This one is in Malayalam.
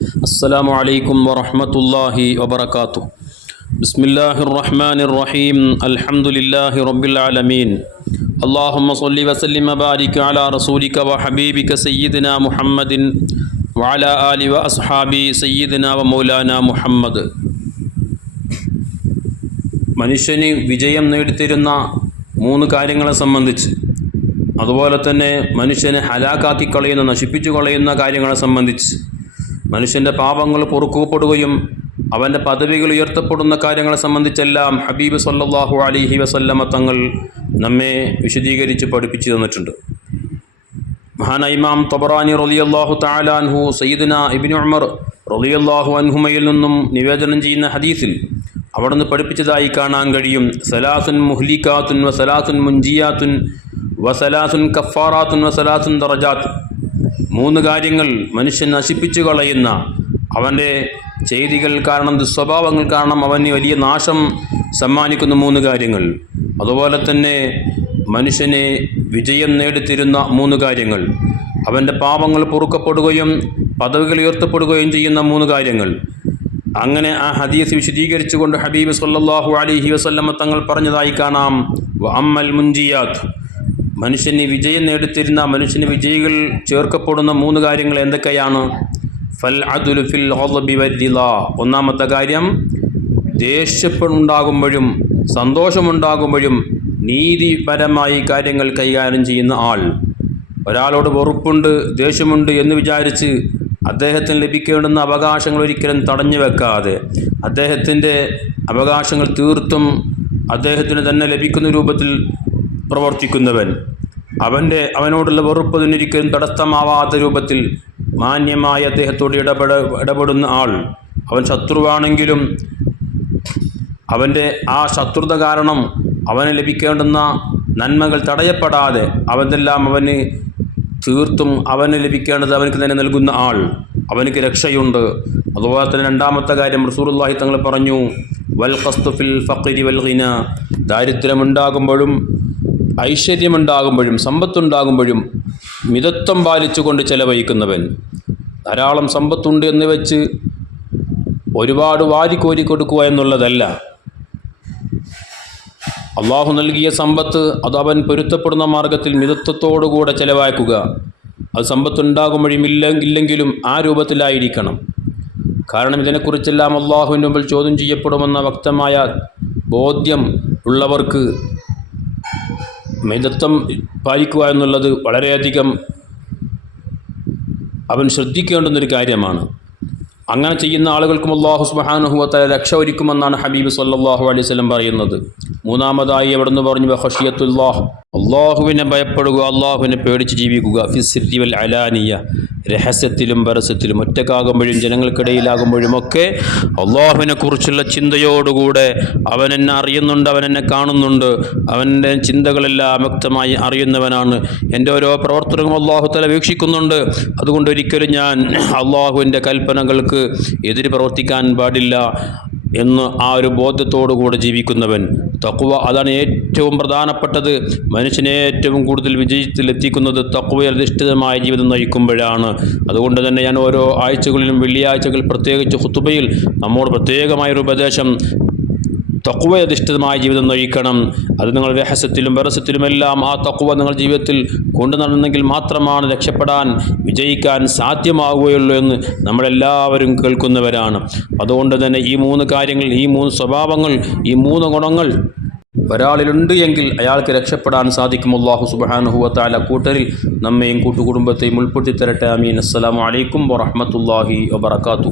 السلام عليكم ورحمة الله وبركاته بسم الله الرحمن الرحيم الحمد لله رب العالمين اللهم صل وسلم وبارك على رسولك وحبيبك سيدنا محمد وعلى آله وأصحابه سيدنا ومولانا محمد മനുഷ്യന് വിജയം നേടിത്തരുന്ന മൂന്ന് കാര്യങ്ങളെ സംബന്ധിച്ച് അതുപോലെ തന്നെ മനുഷ്യനെ ഹലാക്കാക്കി കളയുന്ന നശിപ്പിച്ചു കളയുന്ന കാര്യങ്ങളെ സംബന്ധിച്ച് മനുഷ്യന്റെ പാപങ്ങൾ പൊറുക്കപ്പെടുകയും അവന്റെ പദവികൾ ഉയർത്തപ്പെടുന്ന കാര്യങ്ങളെ സംബന്ധിച്ചെല്ലാം ഹബീബ് സല്ലാഹു അലിഹി വസല്ലമ തങ്ങൾ നമ്മെ വിശദീകരിച്ച് പഠിപ്പിച്ചു തന്നിട്ടുണ്ട്. മഹാന ഇമാം തൊബറാനി റളിയല്ലാഹു തആലാൻഹു സയ്യിദുന ഇബ്നു ഉമർ റളിയല്ലാഹു അൻഹുമയിൽ നിന്നും നിവേദനം ചെയ്യുന്ന ഹദീസിൽ അവിടുന്ന് പഠിപ്പിച്ചതായി കാണാൻ കഴിയും. സലാസുൻ മുഹ്ലിക്കാത്തുൻ വ സലാസുൻ മുൻജിയാത്തുൻ വ സലാസുൻ കഫാറാത്തുൻ വ സലാസുൻ ദറജാത്ത് മൂന്ന് കാര്യങ്ങൾ മനുഷ്യൻ നശിപ്പിച്ചു കളയുന്ന. അവന്റെ ചെയ്തികൾ കാരണം ദുസ്വഭാവങ്ങൾ കാരണം അവന് വലിയ നാശം സമ്മാനിക്കുന്ന മൂന്ന് കാര്യങ്ങൾ. അതുപോലെ തന്നെ മനുഷ്യനെ വിജയം നേടിത്തരുന്ന മൂന്ന് കാര്യങ്ങൾ. അവന്റെ പാപങ്ങൾ പൊറുക്കപ്പെടുകയും പദവികൾ ഉയർത്തപ്പെടുകയും ചെയ്യുന്ന മൂന്ന് കാര്യങ്ങൾ. അങ്ങനെ ആ ഹദീസ് വിശദീകരിച്ചുകൊണ്ട് ഹബീബ് സല്ലാഹു അലൈഹി വസല്ലമ തങ്ങൾ പറഞ്ഞതായി കാണാം. അമ്മൽ മുൻജിയാത്ത്. മനുഷ്യന് വിജയം നേടിത്തരുന്ന മനുഷ്യന് വിജയികൾ ചേർക്കപ്പെടുന്ന മൂന്ന് കാര്യങ്ങൾ എന്തൊക്കെയാണ്? ഫൽ അദുലു ഫിൽ ഒന്നാമത്തെ കാര്യം ദേഷ്യപ്പെടുണ്ടാകുമ്പോഴും സന്തോഷമുണ്ടാകുമ്പോഴും നീതിപരമായി കാര്യങ്ങൾ കൈകാര്യം ചെയ്യുന്ന ആൾ. ഒരാളോട് വെറുപ്പുണ്ട് ദേഷ്യമുണ്ട് എന്ന് വിചാരിച്ച് അദ്ദേഹത്തിന് ലഭിക്കേണ്ടുന്ന അവകാശങ്ങൾ ഒരിക്കലും തടഞ്ഞു വെക്കാതെ അദ്ദേഹത്തിന്റെ അവകാശങ്ങൾ തീർത്തും അദ്ദേഹത്തിന് തന്നെ ലഭിക്കുന്ന രൂപത്തിൽ പ്രവർത്തിക്കുന്നവൻ. അവന്റെ അവനോടുള്ള വെറുപ്പ് അതിനൊരിക്കലും തടസ്സമാവാത്ത രൂപത്തിൽ മാന്യമായി അദ്ദേഹത്തോട് ഇടപെട ഇടപെടുന്ന ആൾ. അവൻ ശത്രുവാണെങ്കിലും അവന്റെ ആ ശത്രുത കാരണം അവന് ലഭിക്കേണ്ടുന്ന നന്മകൾ തടയപ്പെടാതെ അവനെല്ലാം അവന് തീർത്തും അവന് ലഭിക്കേണ്ടത് അവനക്ക് തന്നെ നൽകുന്ന ആൾ. അവനക്ക് രക്ഷയുണ്ട്. അതുപോലെ തന്നെ രണ്ടാമത്തെ കാര്യം റസൂറുല്ലാഹി തങ്ങൾ പറഞ്ഞു വൽ ഖസ്തുഫിൽ ഫക്കിരി വൽ ഹിന ദാരിദ്ര്യമുണ്ടാകുമ്പോഴും ഐശ്വര്യമുണ്ടാകുമ്പോഴും സമ്പത്തുണ്ടാകുമ്പോഴും മിതത്വം പാലിച്ചുകൊണ്ട് ചെലവഴിക്കുന്നവൻ. ധാരാളം സമ്പത്തുണ്ട് എന്ന് വെച്ച് ഒരുപാട് വാരിക്കോരി കൊടുക്കുക എന്നുള്ളതല്ല. അള്ളാഹു നൽകിയ സമ്പത്ത് അത് അവൻ പൊരുത്തപ്പെടുന്ന മാർഗത്തിൽ മിതത്വത്തോടുകൂടെ ചെലവാക്കുക. അത് സമ്പത്തുണ്ടാകുമ്പോഴും ഇല്ല ഇല്ലെങ്കിലും ആ രൂപത്തിലായിരിക്കണം. കാരണം ഇതിനെക്കുറിച്ചെല്ലാം അള്ളാഹുവിന്റെ മുമ്പിൽ ചോദ്യം ചെയ്യപ്പെടുമെന്ന വ്യക്തമായ ബോധ്യം ഉള്ളവർക്ക് മിതത്വം പാലിക്കുക എന്നുള്ളത് വളരെയധികം അവൻ ശ്രദ്ധിക്കേണ്ടുന്നൊരു കാര്യമാണ്. അങ്ങനെ ചെയ്യുന്ന ആളുകൾക്കും അള്ളാഹു സുബഹാനുഹുവത്തല രക്ഷ ഒരുക്കുമെന്നാണ് ഹബീബ് സല്ലാഹു അലൈഹി സ്വലം പറയുന്നത്. മൂന്നാമതായി അവിടുന്ന് പറഞ്ഞു ഹഷിയത്തുല്ലാഹ് അള്ളാഹുവിനെ ഭയപ്പെടുക അള്ളാഹുവിനെ പേടിച്ച് ജീവിക്കുക. ഫിസിറ്റി അലാനിയ. രഹസ്യത്തിലും പരസ്യത്തിലും ഒറ്റക്കാകുമ്പോഴും ജനങ്ങൾക്കിടയിലാകുമ്പോഴും ഒക്കെ അള്ളാഹുവിനെ കുറിച്ചുള്ള ചിന്തയോടുകൂടെ അവൻ എന്നെ അറിയുന്നുണ്ട് അവൻ എന്നെ കാണുന്നുണ്ട്. അവന്റെ ചിന്തകളെല്ലാം വ്യക്തമായി അറിയുന്നവനാണ്. എന്റെ ഓരോ പ്രവർത്തനങ്ങളും അള്ളാഹു തല വീക്ഷിക്കുന്നുണ്ട്. അതുകൊണ്ട് ഒരിക്കലും ഞാൻ അള്ളാഹുവിന്റെ കൽപ്പനകൾക്ക് എതിര് പ്രവർത്തിക്കാൻ പാടില്ല. എന്ന് ആ ഒരു ബോധ്യത്തോടു കൂടെ ജീവിക്കുന്നവൻ. തക്കുവ അതാണ് ഏറ്റവും പ്രധാനപ്പെട്ടത്. മനുഷ്യനെ ഏറ്റവും കൂടുതൽ വിജയത്തിലെത്തിക്കുന്നത് തക്കുവ അധിഷ്ഠിതമായ ജീവിതം നയിക്കുമ്പോഴാണ്. അതുകൊണ്ട് തന്നെ ഞാൻ ഓരോ ആഴ്ചകളിലും വെള്ളിയാഴ്ചകൾ പ്രത്യേകിച്ച് ഹുത്തുബയിൽ നമ്മോട് പ്രത്യേകമായൊരു ഉപദേശം തക്കുവ അധിഷ്ഠിതമായ ജീവിതം നയിക്കണം. അത് നിങ്ങൾ രഹസ്യത്തിലും പരസ്യത്തിലുമെല്ലാം ആ തക്കുവ നിങ്ങൾ ജീവിതത്തിൽ കൊണ്ടു നടന്നെങ്കിൽ മാത്രമാണ് രക്ഷപ്പെടാൻ വിജയിക്കാൻ സാധ്യമാവുകയുള്ളൂ എന്ന് നമ്മളെല്ലാവരും കേൾക്കുന്നവരാണ്. അതുകൊണ്ട് തന്നെ ഈ മൂന്ന് കാര്യങ്ങൾ ഈ മൂന്ന് സ്വഭാവങ്ങൾ ഈ മൂന്ന് ഗുണങ്ങൾ ഒരാളിലുണ്ട് എങ്കിൽ അയാൾക്ക് രക്ഷപ്പെടാൻ സാധിക്കും. അള്ളാഹു സുബാനുഹുവത്താല കൂട്ടരിൽ നമ്മയും കൂട്ടുകുടുംബത്തെയും ഉൾപ്പെടുത്തി തരട്ടെ. അമീൻ അസ്സലാമു അലൈക്കും വറഹമത്തല്ലാഹി വബർക്കാത്തു